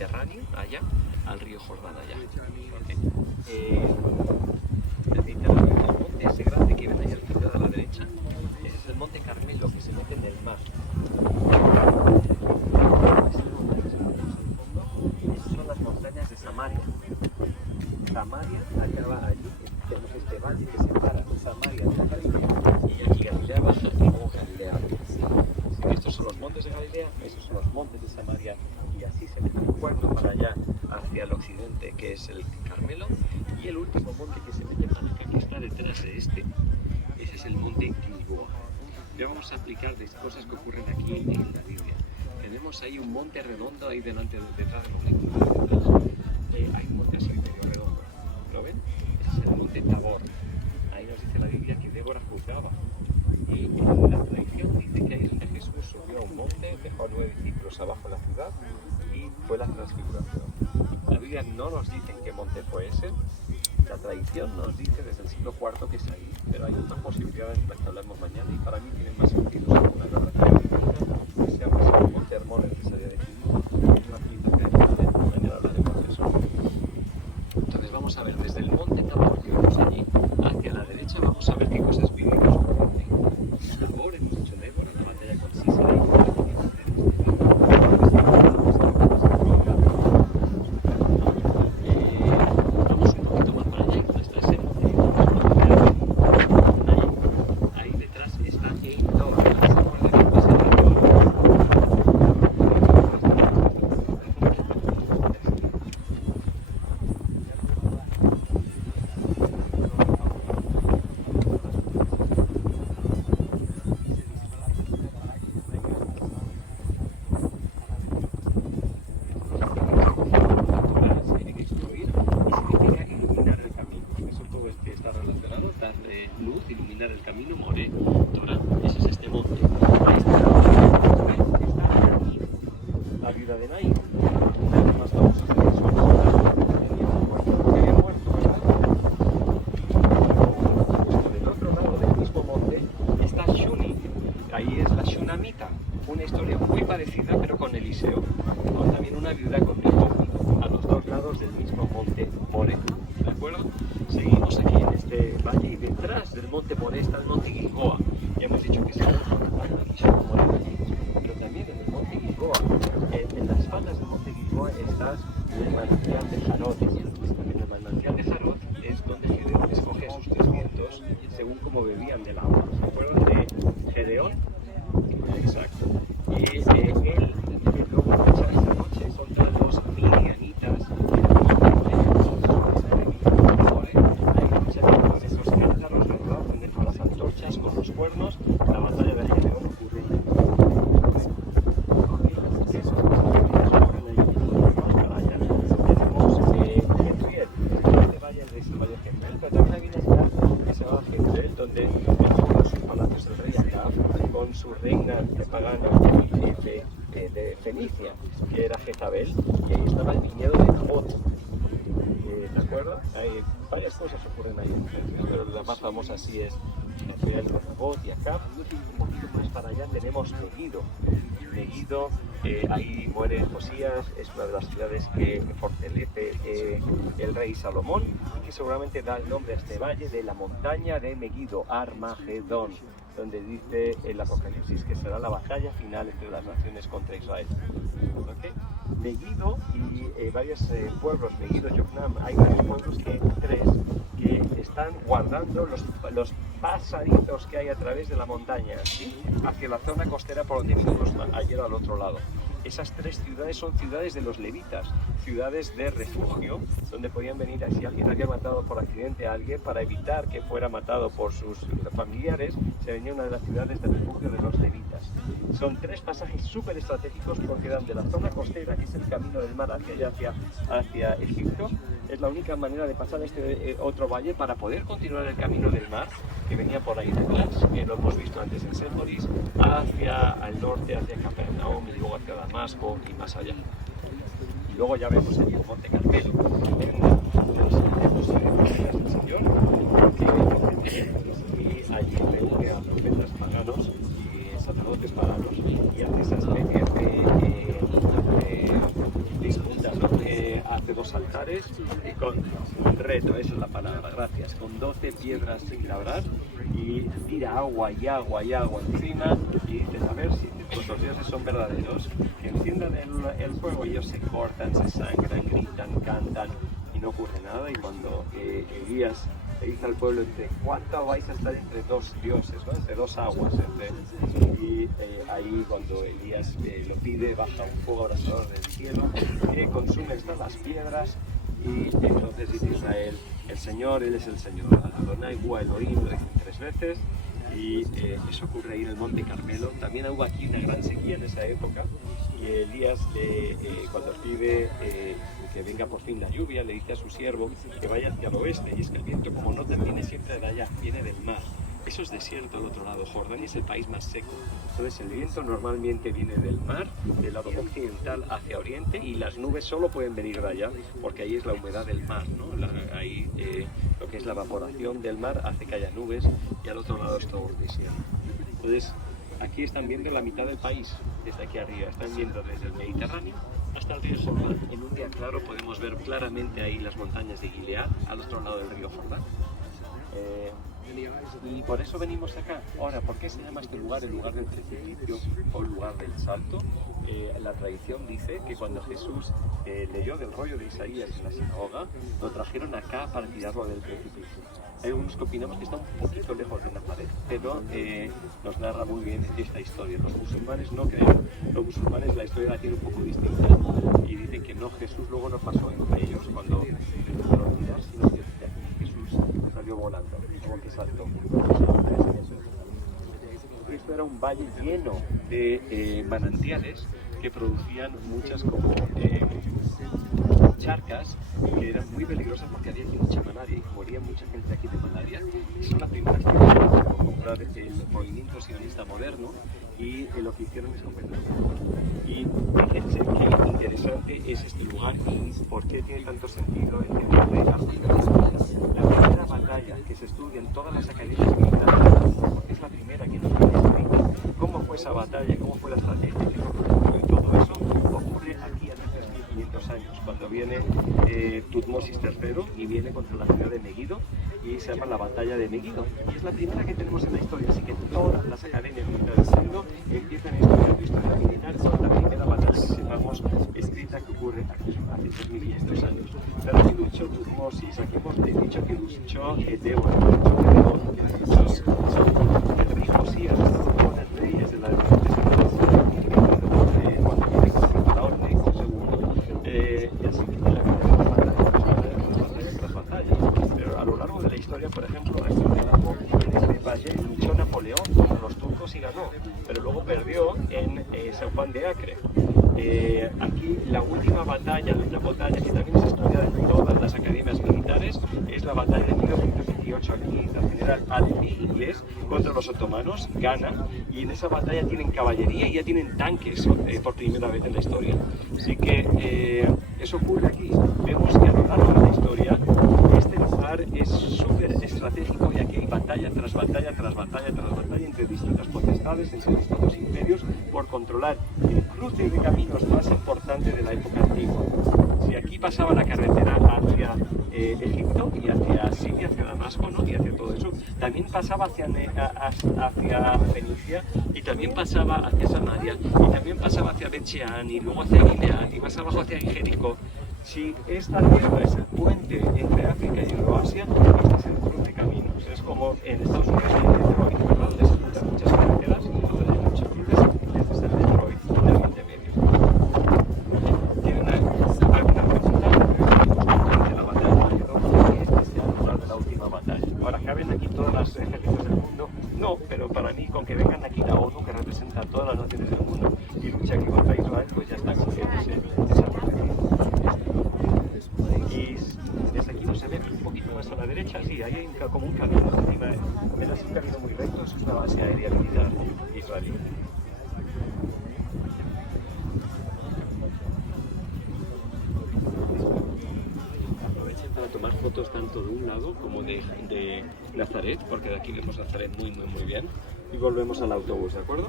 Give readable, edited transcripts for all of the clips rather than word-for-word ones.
Mediterráneo, allá, al río Jordán, allá. ¿Okay? El Mediterráneo, el monte ese grande que ven ahí al final a la derecha, ese es el monte Carmelo, que se mete en el mar. Esas son las montañas de Samaria. Samaria acaba allí, tenemos este valle que separa Samaria de la Galilea, y aquí Galilea baja y luego Galilea arriba. Estos son los montes de Galilea, estos son los montes de Samaria, y así se mete un cuerno para allá hacia el occidente, que es el Carmelo, y el último monte que se mete para acá, que está detrás de este, ese es el monte Gilboa. Ya vamos a explicar las cosas que ocurren aquí en la Biblia. Tenemos ahí un monte redondo ahí detrás de los libros. Hay un monte así medio redondo. ¿Lo ven? Ese es el monte Tabor. Ahí nos dice la Biblia que Débora juzgaba. Y la tradición dice que ahí es donde Jesús subió a un monte, dejó a 9 discípulos abajo en la ciudad y fue la transfiguración. La Biblia no nos dice en qué monte fue ese. La tradición nos dice desde el siglo IV que es ahí, pero hay otras posibilidades de las que hablamos mañana y para mí tienen más sentido según la narrativa que sea pues el monte Hermón el que se haya decidido. Es una civilización diferente, mañana hablaremos de eso. Entonces vamos a ver desde el monte Tabor que vemos allí hacia la derecha, vamos a ver qué cosas bíblicas ocurren ahí. Tabor, hemos dicho Débora, la batalla con Sisera y ahí detrás está Endor. Luz, iluminar el camino, Moré, Torah. Ese es este monte. Ahí está Naín, la viuda de Naín. Las más famosas de Jesús. Que había muerto, ¿verdad? Por el otro lado del mismo monte está Shuni. Ahí es la Shunamita. Una historia muy parecida, pero con Eliseo. Con también una viuda con hijo a los dos lados del mismo monte Moré. ¿De acuerdo? Seguimos aquí en este valle y detrás del monte Moré está el monte Gilboa. Ya hemos dicho que se llama allí, pero también en el monte Gilboa, en las faldas del monte Gilboa está el manantial de Jarot. En el manantial de Jarot es donde Gedeón escoge a sus 300 según cómo bebían del agua. ¿Se acuerdan de Gedeón? Exacto. Y él luego esa noche contra los midianitas. Con los cuernos, la batalla de Gedeón ocurre Jezreel, este valle es el valle de Jezreel, pero también hay una ciudad que se llama Jezreel, donde estuvo en sus palacios el rey Acab con su reina pagana de Fenicia, que era Jezabel, y ahí estaba el viñedo de Nabot. ¿De acuerdo? Hay varias cosas ocurren ahí en Jezreel, pero la más famosa sí es Jezreel, Nabot y Acab. Un poquito más para allá tenemos Megiddo. Megiddo, ahí muere Josías, es una de las ciudades que fortalece el rey Salomón y que seguramente da el nombre a este valle de la montaña de Megiddo, Armagedón, donde dice el Apocalipsis que será la batalla final entre las naciones contra Israel. ¿Okay? Megiddo y varios pueblos, Megiddo, Yokneam, hay varios pueblos tres que están guardando los pasaditos que hay a través de la montaña, ¿sí? Hacia la zona costera por donde vimos ayer al otro lado. Esas tres ciudades son ciudades de los levitas, ciudades de refugio, donde podían venir si alguien había matado por accidente a alguien, para evitar que fuera matado por sus familiares, se venía a una de las ciudades de refugio de los levitas. Son tres pasajes súper estratégicos porque dan de la zona costera, que es el camino del mar hacia Egipto, es la única manera de pasar este otro valle para poder continuar el camino del mar, que venía por ahí detrás, que lo hemos visto antes en Séforis, hacia el norte, hacia Capernaum y luego hacia Damasco y más allá. Y luego ya vemos el monte Carmelo, el Señor, y allí reúne a profetas paganos y sacerdotes paganos y hace esa especie de disputas los altares y con un reto, esa es la palabra, gracias, con 12 piedras sin labrar y tira agua y agua y agua encima y dices, a ver si los dioses son verdaderos, que enciendan el fuego y ellos se cortan, se sangran, gritan, cantan y no ocurre nada. Y cuando Elías le dice al pueblo, ¿entre cuánto vais a estar entre dos dioses, ¿no? Entre dos aguas? Y ahí cuando Elías lo pide, baja un fuego abrasador del cielo, consume las piedras y entonces dice Israel, el Señor, Él es el Señor, Adonai Hu Elohim, lo dicen 3 veces. Y eso ocurre ahí en el Monte Carmelo. También hubo aquí una gran sequía en esa época y Elías cuando pide que venga por fin la lluvia, le dice a su siervo que vaya hacia el oeste, y es que el viento, como no viene siempre de allá, viene del mar. Eso es desierto al otro lado. Jordania es el país más seco. Entonces el viento normalmente viene del mar, del lado occidental hacia oriente, y las nubes solo pueden venir de allá porque ahí es la humedad del mar, ¿no? Ahí lo que es la evaporación del mar hace que haya nubes, y al otro lado es todo desierto. Entonces aquí están viendo la mitad del país desde aquí arriba. Están viendo desde el Mediterráneo hasta el río Jordán. En un día claro podemos ver claramente ahí las montañas de Gilead al otro lado del río Jordán. Y por eso venimos acá. Ahora, ¿por qué se llama este lugar el lugar del precipicio o el lugar del salto? La tradición dice que cuando Jesús leyó del rollo de Isaías en la sinagoga, lo trajeron acá para tirarlo del precipicio. Hay algunos que opinamos que está un poquito lejos de Nazaret, pero nos narra muy bien esta historia. Los musulmanes no creen. Los musulmanes la historia la tienen un poco distinta y dicen que no, Jesús luego no pasó entre ellos cuando intentaron tirar, sino que Jesús salió volando, como que saltó. Esto era un valle lleno de manantiales que producían muchas como charcas que eran muy peligrosas porque había aquí mucha malaria y moría mucha gente aquí de malaria. Y son las primeras que hicieron comprar el movimiento sionista moderno, y lo que hicieron es comprar. Y fíjense qué interesante es este lugar y por qué tiene tanto sentido el tema de la primera batalla que se estudia en todas las academias militares, porque es la primera que nos viene escrita. ¿Cómo fue esa batalla? ¿Cómo fue la estrategia? Y todo eso ocurre aquí hace 3.500 años, cuando viene Tutmosis III y viene contra la ciudad de Megido, y se llama la batalla de Megido. Y es la primera que tenemos en la historia, así que todas las academias militares del mundo empiezan a estudiar historia militar con la primera batalla que sepamos escrita que ocurre aquí hace 3.500 años. Pero aquí luchó Tutmosis, aquí hemos dicho que luchó Débora, esos son el rey Josías, estos jóvenes reyes de la cuando viene con el faraón Neco II, y así que las batallas. Pero a lo largo de la historia, por ejemplo, en este valle luchó Napoleón contra los turcos y ganó, pero luego perdió en San Juan de Acre. Aquí la última batalla, una batalla que también se estudia en todas las academias militares, es la batalla de 1918 aquí. El general Allenby, inglés, contra los otomanos, gana, y en esa batalla tienen caballería y ya tienen tanques por primera vez en la historia. Así que eso ocurre aquí. Vemos que a lo largo de la historia este lugar es súper estratégico, y aquí hay batalla tras batalla tras batalla tras batalla entre distintas potestades, entre distintos imperios, por controlar el cruce de caminos más importante de la época antigua. Si aquí pasaba la carretera hacia Egipto y hacia Siria, hacia Damasco, ¿no? Y hacia todo eso, también pasaba hacia Fenicia, y también pasaba hacia Samaria, y también pasaba hacia Bet-Shean, y luego hacia Gilead, y más abajo hacia Jericó. Si esta tierra es el puente entre África y Euroasia, este es el cruce de caminos. Es como en Estados Unidos y en Detroit, ¿verdad? Donde se juntan muchas carreteras, donde hay muchos cruces, este es el Detroit del Oriente Medio. ¿Tienen alguna pregunta? De la batalla de Armagedón, este es el lugar de la última batalla. Ahora, ¿caben aquí todas las ejércitos del mundo? No, pero para mí, con que vengan aquí la ONU, que representa a todas las naciones del mundo, y lucha aquí contra Israel, pues ya está cumpliéndose esa profecía. Y desde aquí no se ve, un poquito más a la derecha, sí, ahí hay como un camino encima, es un camino muy recto, es una base aérea militar israelí. Aprovechen para tomar fotos tanto de un lado como de Nazaret, porque de aquí vemos Nazaret muy bien, y volvemos al autobús, ¿de acuerdo?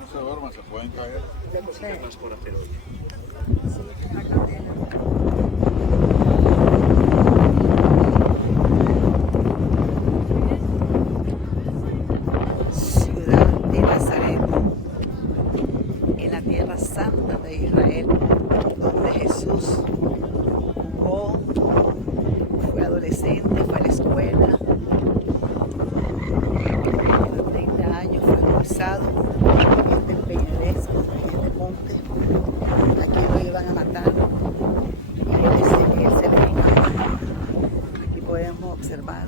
No se duerman, se pueden caer. ¿Qué más por hacer hoy? Ciudad de Nazaret, en la tierra santa de Israel, donde Jesús jugó, fue adolescente, fue a la escuela, a los 30 años fue expulsado en este peñalesco, en este monte. Aquí lo iban a matar y él se le escapó. Aquí podemos observar